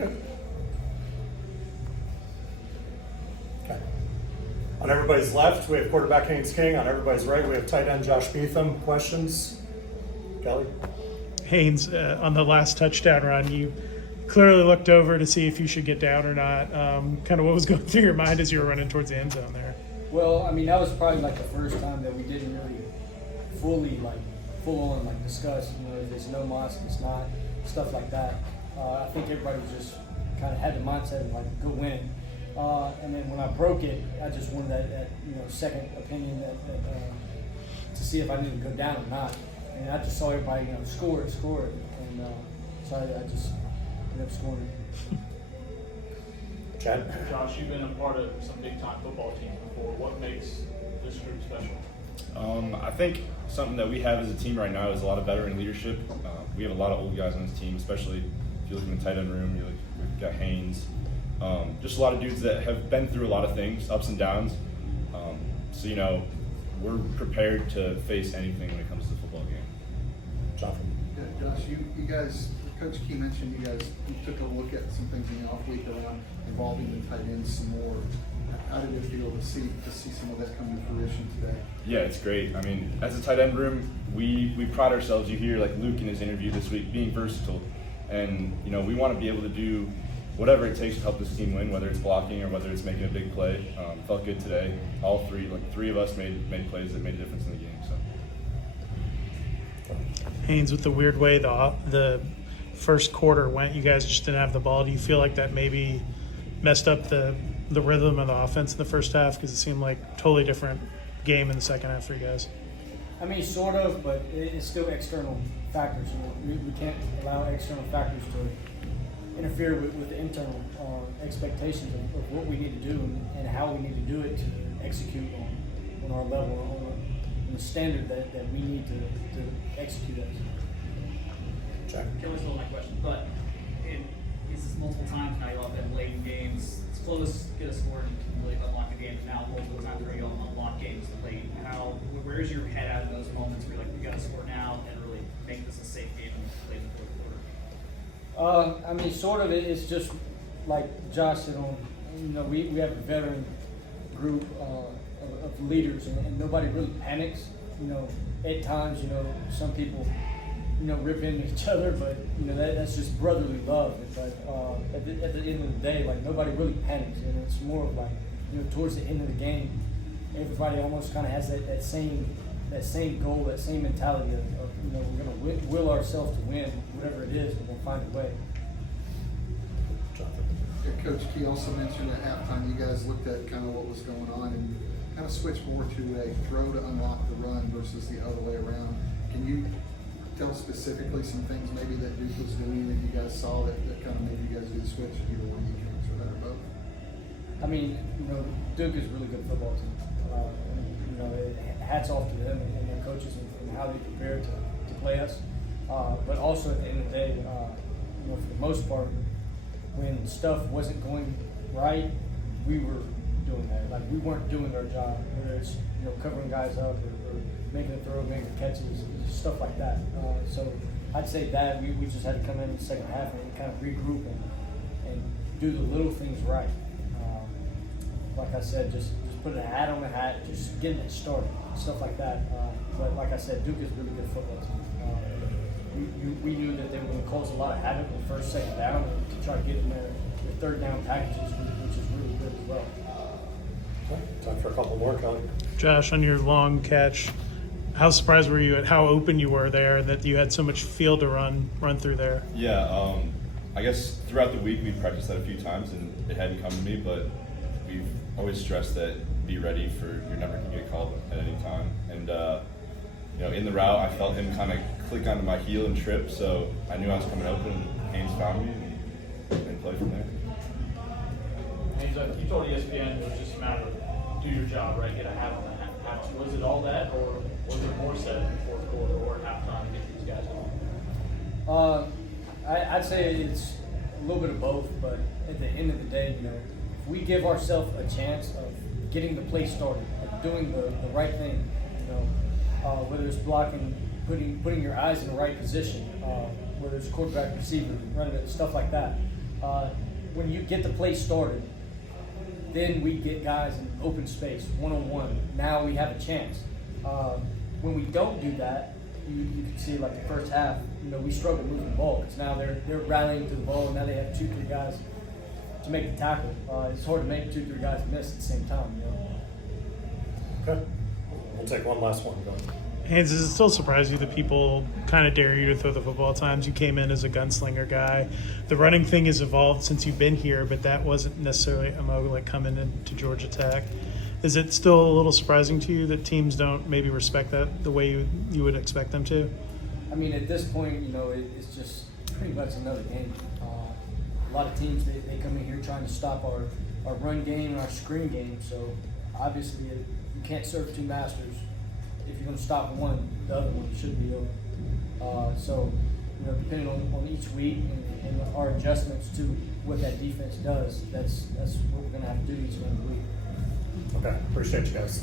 Okay. On everybody's left, we have quarterback Haynes King. On everybody's right, we have tight end Josh Beetham. Questions? Kelly? Haynes, on the last touchdown run, you clearly looked over to see if you should get down or not. Kind of what was going through your mind as you were running towards the end zone there? Well, I mean, that was probably like the first time that we didn't really fully, like, full on, like, discuss, you know, if it's no moss, if it's not, stuff like that. I think everybody was just kind of had the mindset of, like, go win. And then when I broke it, I just wanted that you know, second opinion to see if I needed to go down or not. And I just saw everybody, you know, score it. And so I just ended up scoring it. Chad? Josh, you've been a part of some big-time football teams before. What makes this group special? I think something that we have as a team right now is a lot of veteran leadership. We have a lot of old guys on this team, especially if you look in the tight end room. We've got Haynes. Just a lot of dudes that have been through a lot of things, ups and downs. So, you know, we're prepared to face anything when it comes to the football game. Jonathan? Yeah, Josh, you guys, Coach Key mentioned you took a look at some things in the off week around involving the tight ends some more. How did it feel to see some of that come to fruition today? Yeah, it's great. I mean, as a tight end room, we pride ourselves. You hear like Luke in his interview this week being versatile, and you know we want to be able to do whatever it takes to help this team win, whether it's blocking or whether it's making a big play. Felt good today. All three of us made plays that made a difference in the game. So. Haynes, with the weird way the first quarter went, you guys just didn't have the ball. Do you feel like that maybe messed up the rhythm of the offense in the first half? Because it seemed like a totally different game in the second half for you guys. I mean, sort of, but it's still external factors. You know, we can't allow external factors to interfere with the internal expectations of what we need to do and how we need to do it to execute on our level, on the standard that we need to execute at. Jack? Kelly stole my question, but it's just multiple times now. You'll have been late in games. It's close, get a score, and you can really unlock the game. Now multiple times where you unlock games late. Where's your head at in those moments where you're like, we got to score now and really make this a safe game and play the fourth quarter? I mean, sort of. It's just like Josh said on. You know, we have a veteran group of leaders, and nobody really panics. You know, at times, you know, some people, you know, rip into each other, but you know that's just brotherly love. But at the end of the day, like nobody really panics, and it's more of like, you know, towards the end of the game, everybody almost kind of has that same goal, that same mentality of you know, we're going to will ourselves to win, whatever it is, we're going to find a way. Yeah, Coach Key also mentioned at halftime you guys looked at kind of what was going on and kind of switched more to a throw to unlock the run versus the other way around. Can you tell specifically some things maybe that Duke was doing that you guys saw that kind of made you guys do the switch? Either one, you can answer that or both. I mean, you know, Duke is a really good football team. You know, hats off to them and their coaches and how they prepared to play us. But also at the end of the day, you know, for the most part, when stuff wasn't going right, we were doing that. Like we weren't doing our job, whether it's, you know, covering guys up or making a throw, making catches, stuff like that. So I'd say that we just had to come in the second half and kind of regroup and do the little things right. Like I said, just putting a hat on the hat, just getting it started, stuff like that. But like I said, Duke is a really good football team. We knew that they were going to cause a lot of havoc with first, second down, and to try to get in their third down packages, which is really good as well. Okay. Time for a couple more, Kelly. Josh, on your long catch, how surprised were you at how open you were there and that you had so much field to run through there? Yeah, I guess throughout the week we practiced that a few times and it hadn't come to me, but we've always stressed that be ready for your number can get called at any time. And you know, in the route, I felt him kind of click onto my heel and trip, so I knew I was coming open, and Haynes found me and played from there. Haynes, you told ESPN it was just a matter of do your job, right? Get a hat on the hat. Was it all that, or was it more said in the fourth quarter or halftime to get these guys going? I'd say it's a little bit of both, but at the end of the day, you know, if we give ourselves a chance of getting the play started, of doing the right thing, you know, whether it's blocking, putting your eyes in the right position, whether it's quarterback, receiver, running it, stuff like that. when you get the play started, then we get guys in open space, one-on-one. Now we have a chance. When we don't do that, you can see like the first half, we struggle moving the ball because now they're rallying to the ball, and now they have 2-3 guys to make the tackle. It's hard to make 2-3 guys miss at the same time. Okay. We'll take one last one. Go ahead. Haynes, does it still surprise you that people kind of dare you to throw the football at times? You came in as a gunslinger guy. The running thing has evolved since you've been here, but that wasn't necessarily a MO like coming into Georgia Tech. Is it still a little surprising to you that teams don't maybe respect that the way you would expect them to? I mean, at this point, it's just pretty much another game. A lot of teams, they come in here trying to stop our run game and our screen game. So obviously, you can't serve two masters. If you're going to stop one, the other one should be open. So, depending on each week and our adjustments to what that defense does, that's what we're going to have to do each and every week. Okay. Appreciate you guys. Thank you.